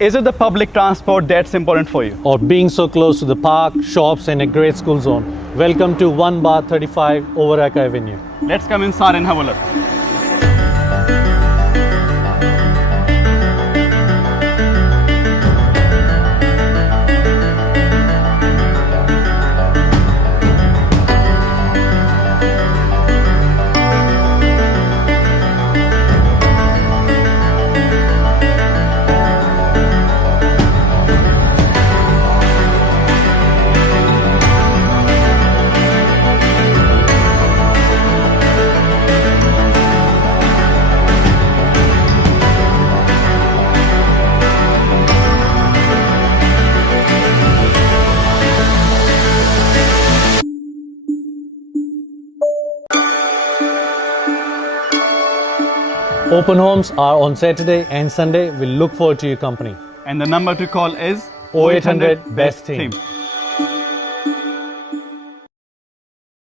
Is it the public transport that's important for you? Or being so close to the park, shops and a great school zone? Welcome to 1/35 Owairaka Avenue. Let's come inside and have a look. Open homes are on Saturday and Sunday. We look forward to your company. And the number to call is 0800 Best Team.